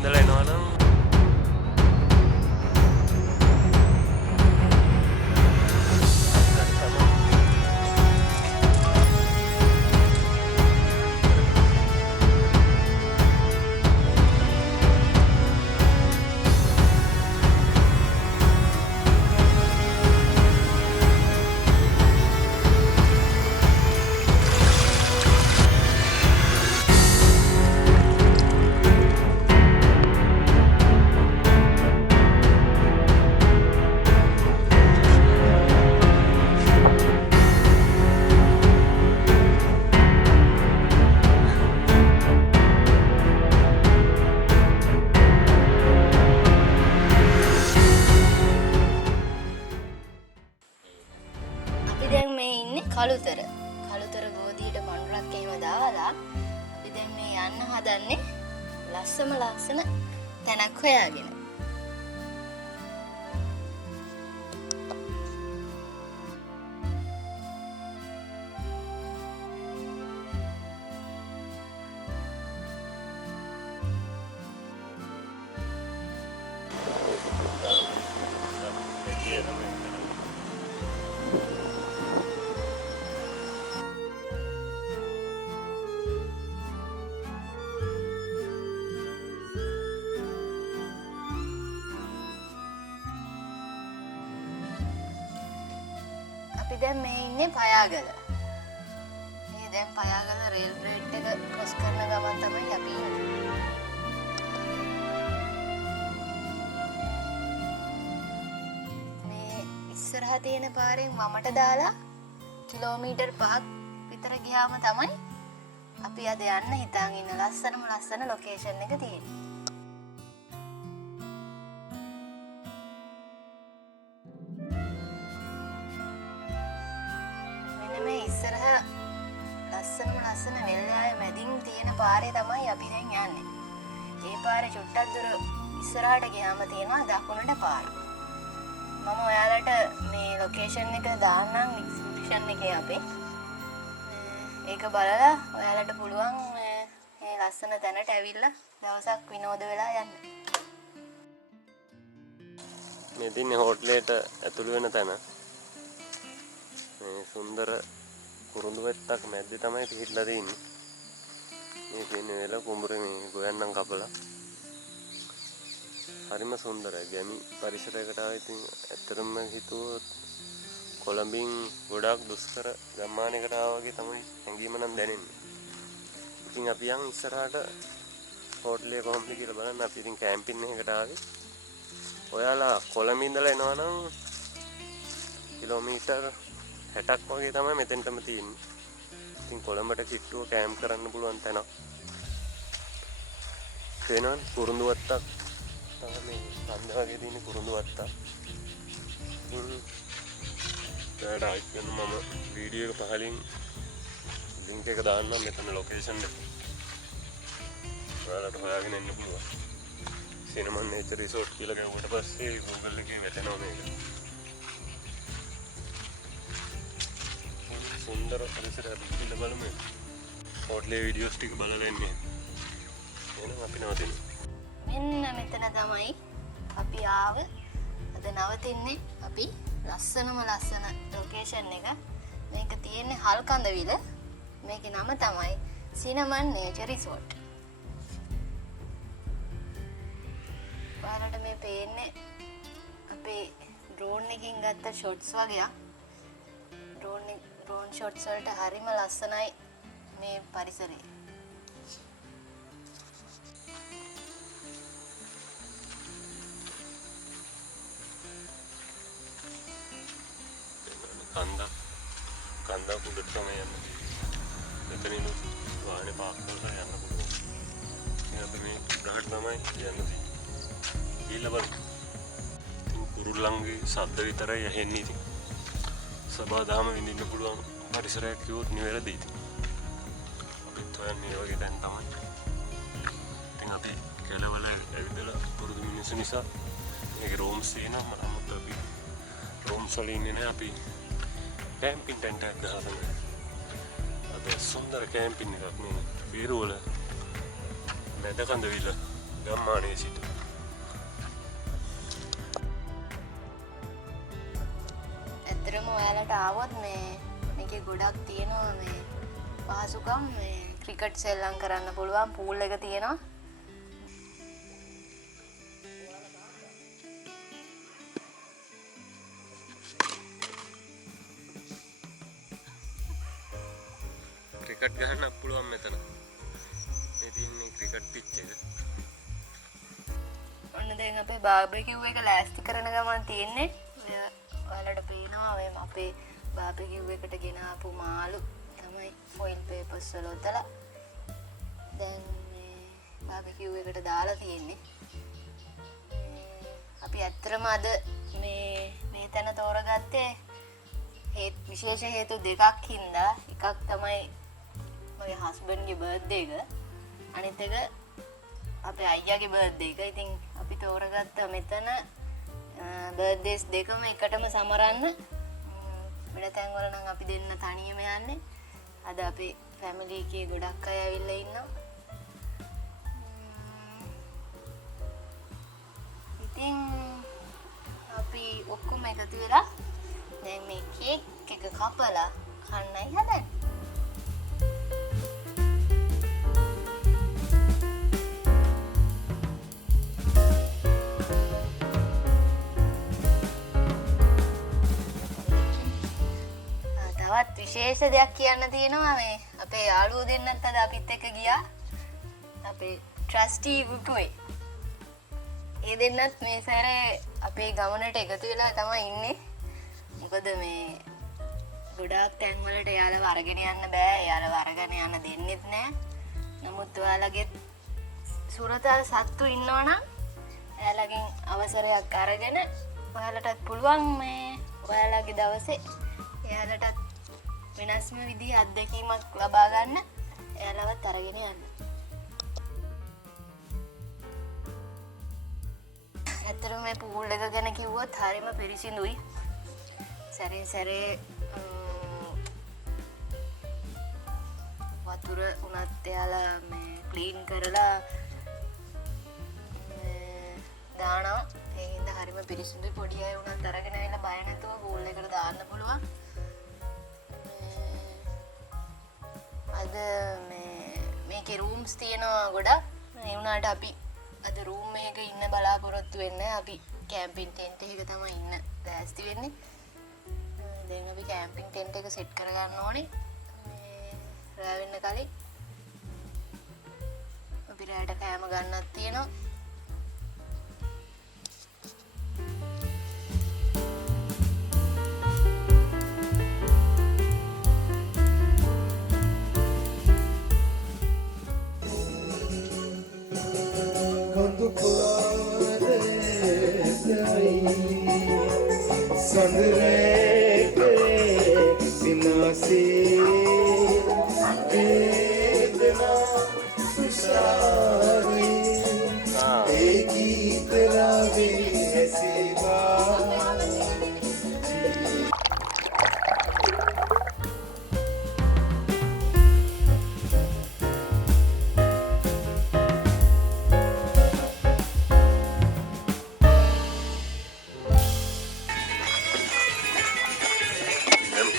ඉඳලා එනවා නම් කලුතර ගෝධියට මණ්ඩලක් එහෙම දාලා අපි දැන් මේ යන්න හදන්නේ ලස්සන තැනක් හොයාගෙන. අපි දැන් මේ ඉන්නේ පයාගල. මේ දැන් පයාගල රේල් බ්‍රේඩ් එක ක්‍රොස් කරන ගමන් තමයි අපි ඉන්නේ. මේ ඉස්සරහා තියෙන පාරෙන් වමට දාලා කිලෝමීටර් 5ක් විතර ගියාම තමයි අපි අද යන්න හිතාගෙන ඉන්න ලස්සන ලොකේෂන් එක තියෙන්නේ. මේ ඉස්සරහ ලස්සන වෙල්යාවේ මැදින් තියෙන පාරේ තමයි අපි දැන් යන්නේ. ඒ පාරේ චුට්ටක් දුර ඉස්සරහට ගියාම තියෙනවා දකුණට පාර. මම ඔයාලට මේ ලොකේෂන් එක දාන්නම් ඩිස්ක්‍රිප්ෂන් එකේ අපේ. ඒක බලලා ඔයාලට පුළුවන් මේ ලස්සන තැනට ඇවිල්ලා දවසක් විනෝද වෙලා යන්න. මේ තින්නේ හෝටලේට ඇතුළු වෙන තැන. මේ සුන්දර කුරුඳු වැත්තක් මැද්දේ තමයි පිහිටලා තියෙන්නේ. මේ තියෙන වෙලාව කුඹුරේ මේ ගොයන්නම් කපලා. හරිම සුන්දරයි. ගැමි පරිසරයකට ආවා. ඉතින් ඇත්තටම හිතුවොත් කොළඹින් ගොඩක් දුෂ්කර ගම්මානයකට ආවා වගේ තමයි හැඟීම නම් දැනෙන්නේ. ඉතින් අපි යන් ඉස්සරහට හෝටලේ කොහොමද කියලා බලන්න. අපි ඉතින් කැම්පින් එකකට ආවේ. ඔයාලා කොළඹ ඉඳලා එනවා නම් කිලෝමීටර් 60ක් වගේ තමයි මෙතෙන්ටම තියෙන්නේ. ඉතින් කොළඹට කිට්ටුව කැම්ප් කරන්න පුළුවන් තැනක්. තේනවනේ කුරුඳු වත්තක් තමයි මේ කන්ද වගේ තියෙන කුරුඳු වත්තක්. ඒකට අයිකන මම වීඩියෝ එක පහලින් ලින්ක් එක දාන්නම් මෙතන ලොකේෂන් එක. ඔයාලට හොයාගෙන එන්න පුළුවන්. සිනමන් නේචර් රිසෝට් කියලා ගිහුවට පස්සේ Google එකේ වැටෙනවා මේක. සුන්දර පරිසරයක් ඉන්න බලමු. හෝටලේ වීඩියෝස් ටික බලලා එන්නේ. එහෙනම් අපි නවතිමු. මෙන්න මෙතන තමයි අපි ආව. අද නවතින්නේ අපි ලස්සන ලොකේෂන් එක. මේක තියෙන්නේ හල්කඳවිල. මේකේ නම තමයි සිනමන් නේචර් රිසෝට්. ඔයාලට මේ පේන්නේ අපේ ඩ්‍රෝන් එකකින් ගත්ත ෂොට්ස් වගේක්. ඩ්‍රෝන් ෂොට්ස් වලට හරිම ලස්සනයි මේ පරිසරය. කන්ද උඩට තමයි යන්නේ. මෙතනින් වාහනේ පාක් කරලා යන්න පුළුවන්. ඉතින් අපි මේ ගහට තමයි යන්නේ. ඊළඟ බලමු. කුරුල්ලන්ගේ ශබ්ද විතරයි ඇහෙන්නේ ඉතින්. සබාදාම විඳින්න පුළුවන් පරිසරයක් කිව්වොත් නිවැරදි ඉතින්. අපිත් හොයන්නේ වගේ තැන් තමයි. ඉතින් අපි කෙළවල ඇවිදලා පුරුදු මිනිස්සු නිසා මේක රූම්ස් තියෙනවා. මම අපි රූම්ස් වල ඉන්නේ නැහැ. අපි කැම්පින් ටෙන්ට් එකක් දාලා අද සුන්දර කැම්පින් එකක් මේ බේරුවල මැද කඳවිල ගම්මානයේ සිට. ඇත්තටම ඔයාලට ආවොත් මේකේ ගොඩක් තියෙනවා මේ පහසුකම් මේ ක්‍රිකට් සෙල්ලම් කරන්න පුළුවන් පූල් එක තියෙනවා. ක්‍රිකට් ගහන්න පුළුවන් මෙතන. මේ තියෙන්නේ ක්‍රිකට් පිච් එක. ඔන්න දැන් අපේ බාබිකියු එක ලෑස්ති කරන ගමන් තියෙන්නේ. ඔයාලට පේනවා ඔය අපේ බාබිකියු එකට ගෙන ආපු මාළු තමයි ෆොයිල් පේපර්ස් වල ඔතලා දැන් මේ බාබිකියු එකට දාලා තියෙන්නේ. අපි ඇත්තටම අද මේ තැන තෝරගත්තේ විශේෂ හේතු දෙකක් හින්දා. එකක් තමයි මගේ හස්බන්ඩ්ගේ බර්ත්ඩේ එක. අනිත් එක අපේ අයියාගේ බර්ත්ඩේ එක. ඉතින් අපි තෝරගත්ත මෙතන බර්ත්ඩේස් දෙකම එකටම සමරන්න. වෙන තැන්වල නම් අපි දෙන්න තනියම යන්නේ. අද අපේ ෆැමිලි එකේ ගොඩක් අය ඇවිල්ලා ඉන්නවා. ඉතින් අපි ඔක්කොම එකතු වෙලා දැන් මේ කේක් එක කපලා කන්නයි හදන්නේ. තවත් විශේෂ දෙයක් කියන්න තියෙනවා. මේ අපේ යාළුවෝ දෙන්නත් අද අපිත් එක්ක ගියා. අපේ ට්‍රස්ටි ගුටුවේ. ඒ දෙන්නත් මේ සැරේ අපේ ගමනට එකතු වෙලා තමයි ඉන්නේ. මොකද මේ ගොඩාක් තැන්වලට එයාලව අරගෙන යන්න බෑ. එයාලව අරගෙන යන්න දෙන්නෙත් නෑ. නමුත් ඔයාලගේ සුරතල් සත්තු ඉන්නවනම් එයාලගෙන් අවසරයක් අරගෙන ඔයාලටත් පුළුවන් මේ ඔයාලගේ දවසේ එයාලටත් වෙනස්ම විදිහේ අත්දැකීමක් ලබා ගන්න එයාලවත් අරගෙන යන්න. ඇත්තටම මේ පූල් එක ගැන කිව්වොත් හරිම පිරිසිදුයි. සැරේ වතුර උනත් එයාලා මේ ක්ලීන් කරලා දානවා. ඒ හින්දා හරිම පිරිසිදුයි. පොඩි අය උනත් අරගෙන ඇවිල්ලා බය නැතුව පූල් එකට දාන්න පුළුවන්. අද මේකේ රූම්ස් තියෙනවා ගොඩක්. ඒ වුණාට අපි අද රූම් එකක ඉන්න බලාපොරොත්තු වෙන්නේ. අපි කැම්පින් ටෙන්ට් එකක තමයි ඉන්න ලෑස්ති වෙන්නේ. දැන් අපි කැම්පින් ටෙන්ට් එක සෙට් කරගන්න ඕනේ. රෑ වෙන්න කලින් අපි රෑට කෑම ගන්නත් තියෙනවා.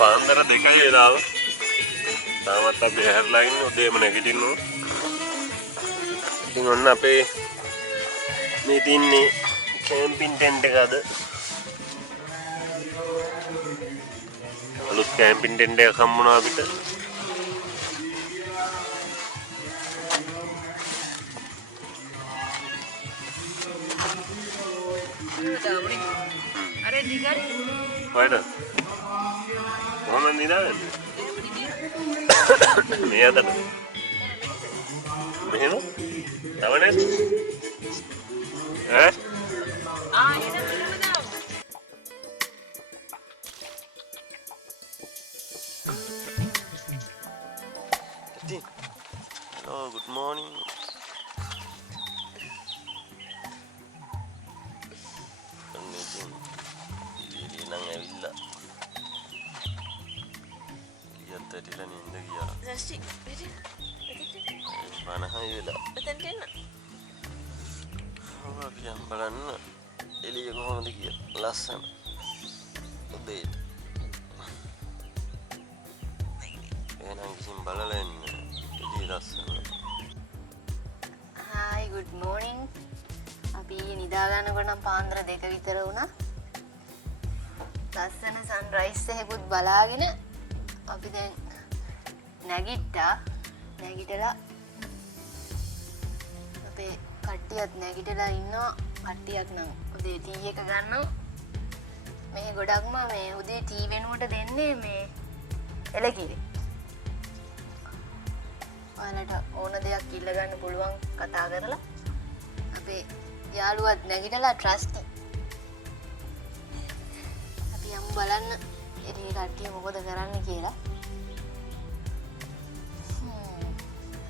පාන්දර 2යි වෙලාව. තාමත් අපි හැරලා ඉන්නේ. උදේම නැගිටිනවා. ඉතින් ඔන්න අපේ මේ තින්නේ කැම්පින් ටෙන්ට් එක අද. අලුත් කැම්පින් ටෙන්ට් එකක් හම්බුණා අපිට. අර දිගට වයිද? කොහොමද නිදාගන්නේ? මේ අතට. මෙහෙම? තව නැද්ද? ඈ? Hello, good morning. Plastic. Mana hai lah. Betul nak? අපි යම් බලන්න එළිය කොහොමද කියලා. ලස්සන උදේට එහෙනම් ගිහින් බලලා එන්න එළිය ලස්සන. Hi good morning. අපි නිදා ගන්නකොට නම් පාන්දර 2 විතර වුණා. ලස්සන සන්රයිස් එකකුත් බලාගෙන අපි දැන් නැගිට්ටා. නැගිටලා අපේ කට්ටියත් නැගිටලා ඉන්නවා. කට්ටියක් නම් උදේ ටී එක ගන්නවා. මේ ගොඩක්ම මේ උදේ ටී වෙනුවට දෙන්නේ මේ එළකිරි. ඔයාලට ඕන දෙයක් ඉල්ල ගන්න පුළුවන් කතා කරලා. අපේ යාළුවත් නැගිටලා ට්‍රස්ටි. අපි යමු බලන්න එළියේ කට්ටිය මොකද කරන්නේ කියලා.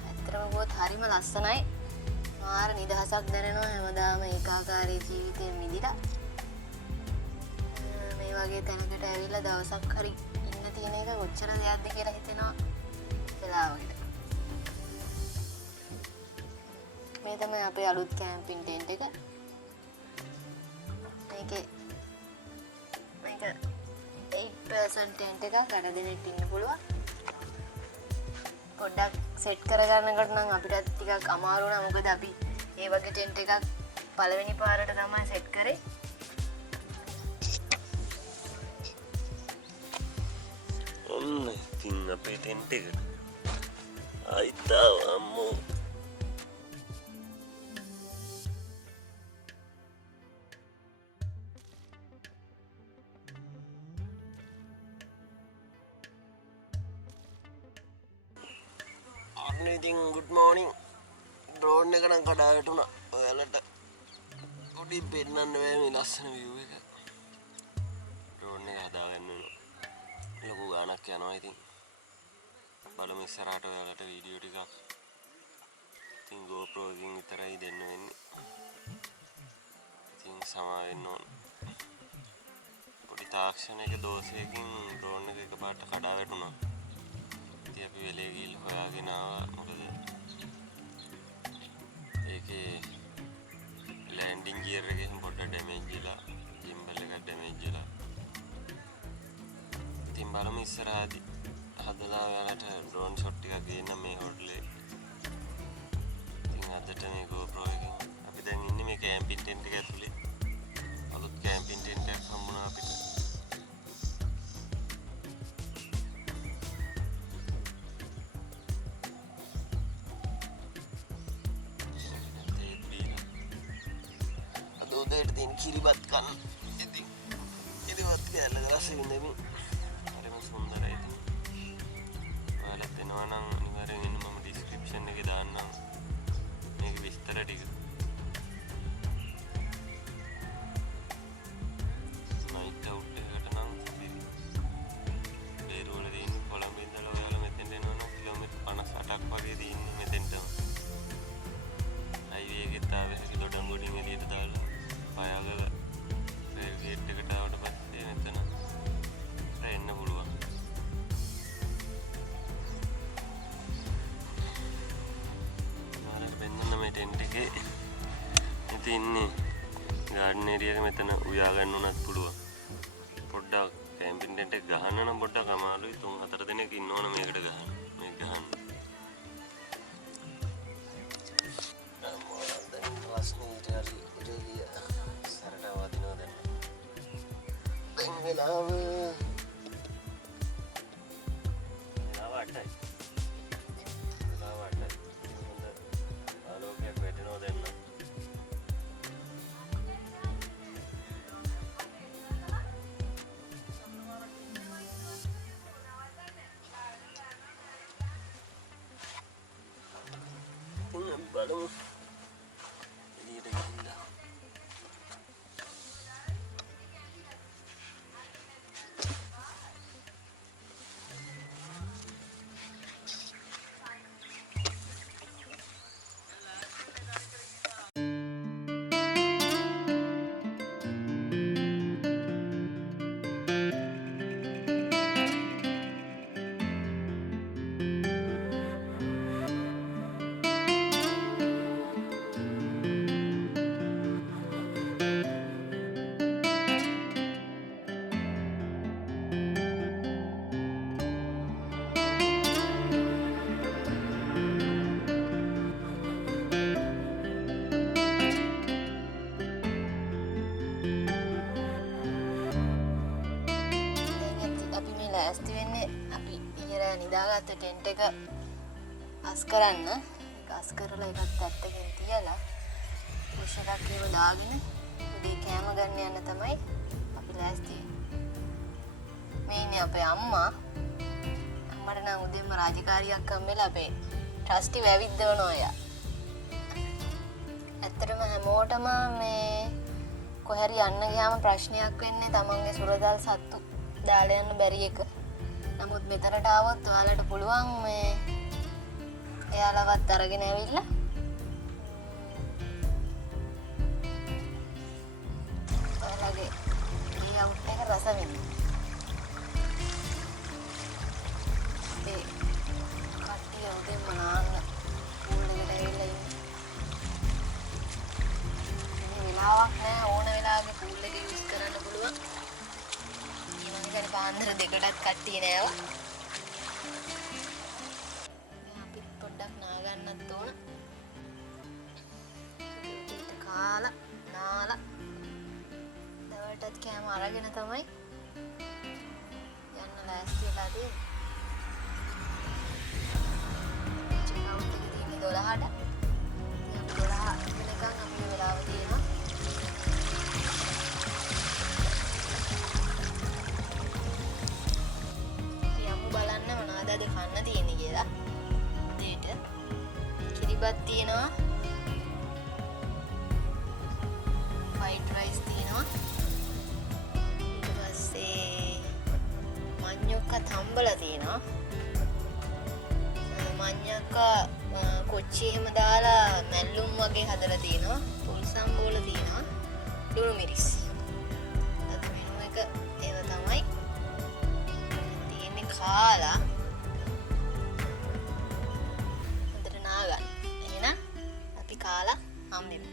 ඇත්තටම ගොත් හරිම ලස්සනයි. මාර නිදහසක් දැනෙනවා හැමදාම ඒකාකාරී ජීවිතයෙන් මිදිලා. මේ වගේ තැනකට ඇවිල්ලා දවසක් හරි ඉන්න තියෙන එක කොච්චර දෙයක්ද කියලා හිතෙනවා වෙලාවකට. මේ තමයි අපේ අලුත් කැම්පින් ටෙන්ට් එක. මේක 8% ටෙන්ට් එකක්. අර දෙනෙක් ඉන්න පුළුවන්. පොඩ්ඩක් සෙට් කරගන්නකොට නම් අපිටත් ටිකක් අමාරු වුණා. මොකද අපි ඒ වගේ ටෙන්ට් එකක් පළවෙනි පාරට තමයි සෙට් කරේ. ඔන්න ඉතින් අපේ ටෙන්ට් එකට ආයිතාව අම්මෝ. ඉතින් good morning. ඩ්‍රෝන් එක නම් කඩා වැටුණා. ඔයාලට උඩින් පෙන්නන්න බෑ මේ ලස්සන view එක. ඩ්‍රෝන් එක හදාගන්න වෙනවා. ලොකු ගාණක් යනවා ඉතින්. බලමු ඉස්සරහට ඔයාලට වීඩියෝ ටිකක්. ඉතින් GoPro එකකින් විතරයි දෙන්න වෙන්නේ. ඉතින් සමා වෙන්න ඕන. පොඩි තාක්ෂණයක දෝෂයකින් ඩ්‍රෝන් එක එකපාරට කඩා වැටුණා. ඉතින් අපි වෙලේ ගිහින් හොයාගෙන ආවා. මොකද ඒකේ ලෑන්ඩින් ගියර් එකෙන් පොඩ්ඩක් ඩැමේජ් වෙලා gimbal එක ඩැමේජ් වෙලා. ඉතින් බලමු ඉස්සරහදී හදලා ඔයාලට ඩ්‍රෝන් ෂොට් ටිකක් ගේන්න මේ හොටලේ. ඉතින් අදට මේ GoPro එකෙන් අපි දැන් ඉන්නේ මේ කැම්පින් ටෙන්ට් එක ඇතුලේ. අලුත් කැම්පින් ටෙන්ට් එකක් හම්බුණා අපිට. උදේට තියෙන කිරිබත් කන්න. ඉතින් කිරිබත් කෑල්ල රස විඳමින් හරිම සුන්දරයි. ඔයාලට දෙනවා නම් අනිවාර්යෙන් මම ඩිස්ක්‍රිප්ෂන් එකේ දාන්නම් මේක විස්තර ටික. නයිට් අවුට් එකකට නම් බේරුවල තියෙන කොළඹ ඉඳලා ඔයාලා මෙතෙන්ට එනවා නම් කිලෝමීටර් 58ක් වගේ තියෙන්නේ මෙතෙන්ටම. හයිවේ එකේ තාවෙක දොඩංගොඩින් එළියට දාලා පයාගල රේල් ගේට් එකට ආවට පස්සේ මෙතන එන්න පුළුවන්. මාරක බෙන්නන්න මේ ටෙන්ට් එකේ ඉතින් ඉන්නේ ගාඩන් ඒරියා එක මෙතන උයා ගන්න උනත් පුළුවන්. පොඩ්ඩක් කැම්පින් ටෙන්ට් එක ගහන්න නම් පොඩ්ඩක් අමාරුයි. 3-4 දෙනෙක් ඉන්න ඕන මේකට ගහන්න. මේක ගහන්න. වෙලාව 8යි. හොඳ ආලෝකයක් වැටෙනවා දැන් නම්. බලමු එළියට ගිහිල්ලා. ටෙන්ට් එක අස් කරන්න. ඒක අස් කරලා ඒකත් පැත්තකින් තියලා පුෂ් එකක් ඒව දාගෙන උදේ කෑම ගන්න යන්න තමයි අපි ලෑස්ති වෙන්නේ. මේ ඉන්නේ අපේ අම්මා. අම්මට නම් උදේම රාජකාරියක් හම්බෙලා අපේ ට්‍රස්ටි වැවිද්දවනවා එයා. ඇත්තටම හැමෝටම මේ කොහරි යන්න ගියාම ප්‍රශ්නයක් වෙන්නේ තමන්ගේ සුරදල් සත්තු දාලා යන්න බැරි එක. නමුත් මෙතනට ආවොත් ඔයාලට පුළුවන් මේ එයාලවත් අරගෙන ඇවිල්ලා ඔයාලගේ මේ අවුට් එක රස වෙන්න. ඒ කට්ටිය උදේම නාන්න පූල් එකට ඇවිල්ලා ඉන්නේ. වෙලාවක් නෑ ඕන වෙලාවක පූල් එක යූස් කරන්න පුළුවන්. මම හිතන්නේ පාන්දර දෙකටත් කට්ටිය නෑවා. අපි පොඩ්ඩක් නාගන්නත් ඕන. ඊට කාලා නාලා දවල්ටත් කෑම අරගෙන තමයි යන්න ලෑස්ති වෙලා තියෙන්නේ. චෙක් අවුට් එක තියෙන්නේ 12ට. ඉතින් 12 වෙනකන් අපේ වෙලාව තියෙනවා. බලන්න මොනවද අද කන්න තියෙන්නේ කියලා. උදේට කිරිබත් තියෙනවා, ෆ්‍රයිඩ් රයිස් තියෙනවා, ඊට පස්සේ මඤ්ඤොක්ක තම්බලා තියෙනවා, මඤ්ඤොක්ක කොච්චි එහෙම දාලා මැල්ලුම් වගේ හදලා තියෙනවා, පොල් සම්බෝල තියෙනවා, ලුණු මිරිස්. අද මෙනු එක ඒව තමයි කාලා හොඳට නාගන්න. එහෙනම් අපි කාලා හම්බෙමු.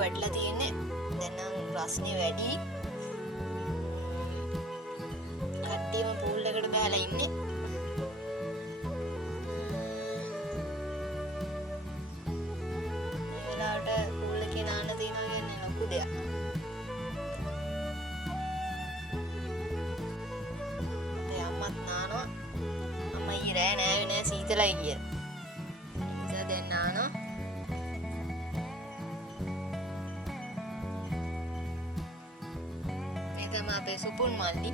වැටලා තියෙන්නේ. දැන් නම් රස්නේ වැඩි. කට්ටියම පූල් එකට බහලා ඉන්නේ. මේ වෙලාවට පූල් එකේ නාන්න තියනවා කියන්නේ ලොකු දෙයක්. ඒ අම්මත් නානවා. අම්මා ඊ රෑ නෑ සීතලයි කියලා. ඉතින් දැන් නානවා. අපේ සුපුන් මල්ලි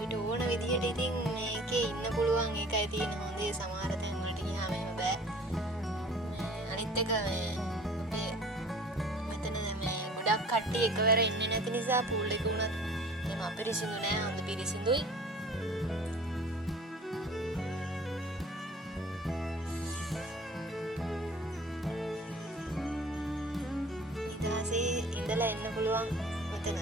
ඊට ඕන විදිහට ඉතින් මේකේ ඉන්න පුළුවන්. ඒකයි තියෙන හොඳේ. සමහර තැන් වලට ගියාම එහෙම බෑ. අනිත් එක අපේ මෙතන මේ ගොඩක් කට්ටිය එකවර එන්නේ නැති නිසා පූල් එක උනත් එහෙම අපිරිසිදු නෑ. හොඳ පිරිසිදුයි. ඉඳලා එන්න පුළුවන් මෙතන.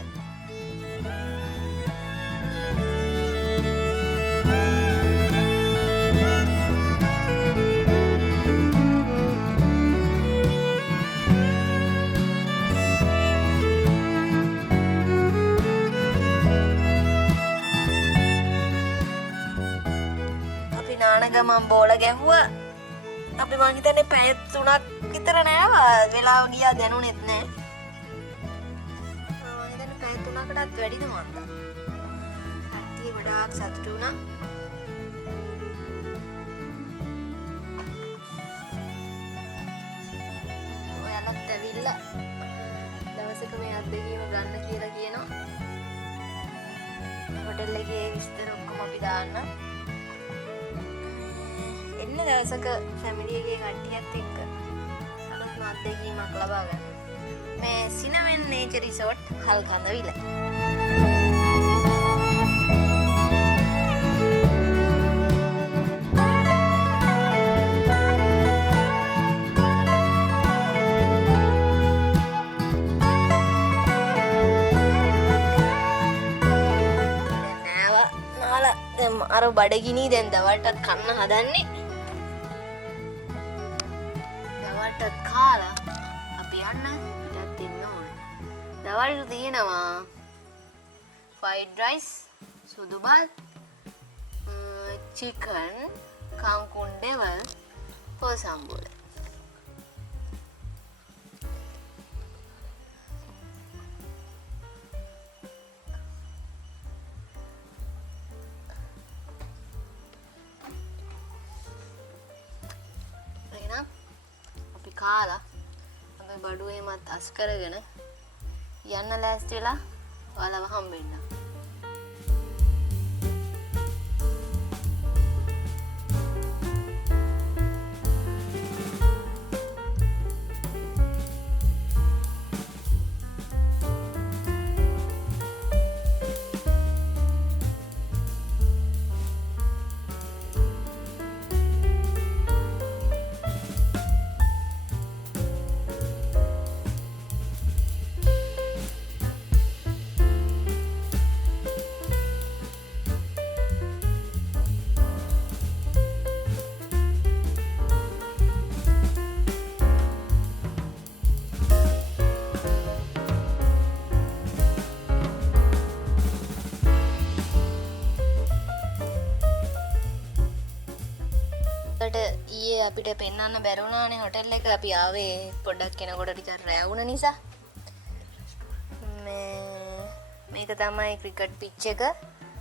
අපි නාන ගමන් බෝල ගැහුවා. අපි මං හිතන්නේ පැය 3ක් විතර නෑ වෙලාව ගියා දැනුනෙත් නෑ. පැය 3කටත් වැඩිද මන්ද. කට්ටිය ගොඩාක් සතුටු වුණා. ඔයාලත් ඇවිල්ලා දවසක මේ අත්දැකීම ගන්න කියලා කියනවා. හොටෙල් එකේ විස්තර ඔක්කොම අපි දාන්න. එන්න දවසක ෆැමිලි එකේ කට්ටියත් එක්ක අලුත්ම අත්දැකීමක් ලබා ගන්න. මේ සිනමෙන් නේචර් රිසෝට් හල්කඳවිල. කාලා දැන් අර බඩගිනි දැන් දවල්ටත් කන්න හදන්නේ. දවල්ටත් කාලා අපි යන්න පිටත් ඉන්න ඕනේ. දවල්ට තියෙනවා fried rice, සුදු බත්, chicken, kangkung devil, පොසම්බුල. අපි කාලා අපි බඩුවේමත් අස් කරගෙන යන්න ලෑස්ති වෙලා ඔයාලව හම්බෙන්න. ඊයේ අපිට පෙන්වන්න බැරුණානේ හොටෙල් එක. අපි ආවේ පොඩ්ඩක් කෙනකොට ටිකක් රැ වුණ නිසා. මේක තමයි ක්‍රිකට් පිච් එක.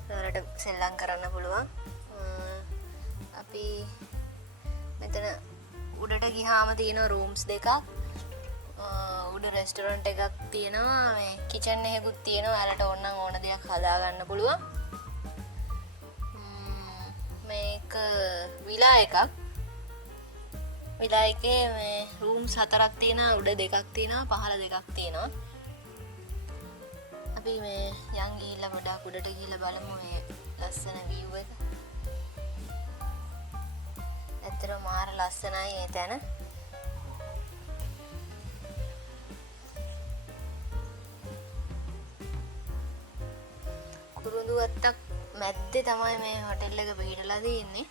ඔයාලට සෙල්ලම් කරන්න පුළුවන්. අපි මෙතන උඩට ගියාම තියෙන රූම්ස් දෙකක්. උඩ රෙස්ටොරන්ට් එකක් තියෙනවා. මේ කිචන් එකකුත් තියෙනවා. ඔයාලට ඕනනම් ඕන දෙයක් හදා ගන්න පුළුවන්. මේක විලා එකක්. විලා එකේ මේ රූම්ස් 4ක් තියෙනවා. උඩ 2ක් තියෙනවා. පහළ 2ක් තියෙනවා. අපි මේ යන් ගිහිල්ලා පොඩක් උඩට ගිහිල්ලා බලමු මේ ලස්සන view එක. ඇත්තටම මාර ලස්සනයි මේ තැන. කුරුඳු වත්තක් මැද්දේ තමයි මේ හොටෙල් එක පිහිටලා තියෙන්නේ.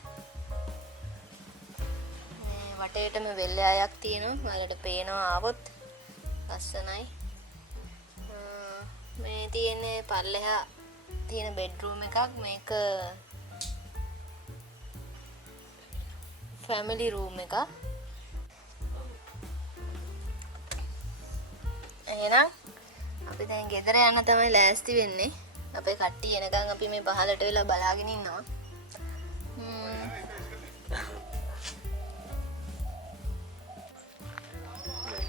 වටේටම වෙල්යායක් තියෙනවා. ඔයාලට පේනවා ආවොත් ලස්සනයි. මේ තියෙන්නේ පල්ලෙහා තියෙන බෙඩ්රූම් එකක්. මේක ෆැමිලි රූම් එකක්. එහෙනම් අපි දැන් ගෙදර යන්න තමයි ලෑස්ති වෙන්නේ. අපේ කට්ටිය එනකන් අපි මේ පහලට වෙලා බලාගෙන ඉන්නවා.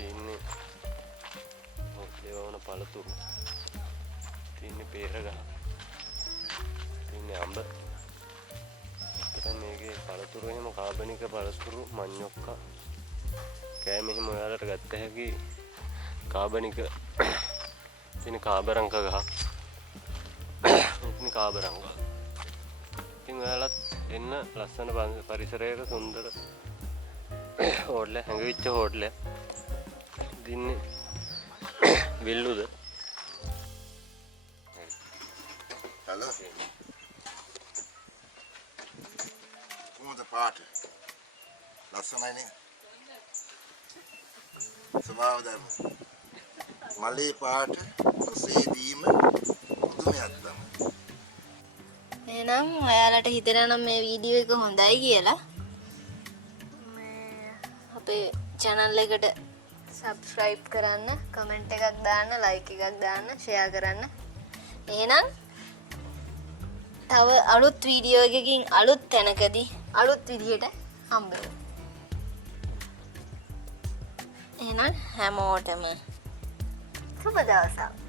ඉන්නේ මොකද පළතුරු තින්නේ පෙරගහ තින්නේ අඹ. දැන් මේකේ පළතුරු එහෙම කාබනික පළතුරු මඤ්ඤොක්ක කෑම එහෙම ඔයාලට ගත්ත හැකි කාබනික තින්නේ කාබරංක ගහ. ඉතින් කාබරංග. ඉතින් ඔයාලත් එන්න ලස්සන පරිසරයක සුන්දර හෝටල හැංගවිච්ච හෝටල. දින්නේ විල්ලුද. Hello. Como da parte? ලස්සනයි නේ. ස්වභාව ධර්ම. මලේ පාට සේදීම මුදුමයක් තමයි. එහෙනම් ඔයාලට හිතෙනවා නම් මේ වීඩියෝ එක හොඳයි කියලා අපේ channel එකට subscribe කරන්න, comment එකක් දාන්න, like එකක් දාන්න, share කරන්න. එහෙනම් තව අලුත් වීඩියෝ එකකින් අලුත් තැනකදී අලුත් විදියට හම්බ වෙමු. එහෙනම් හැමෝටම සුබ දවසක්.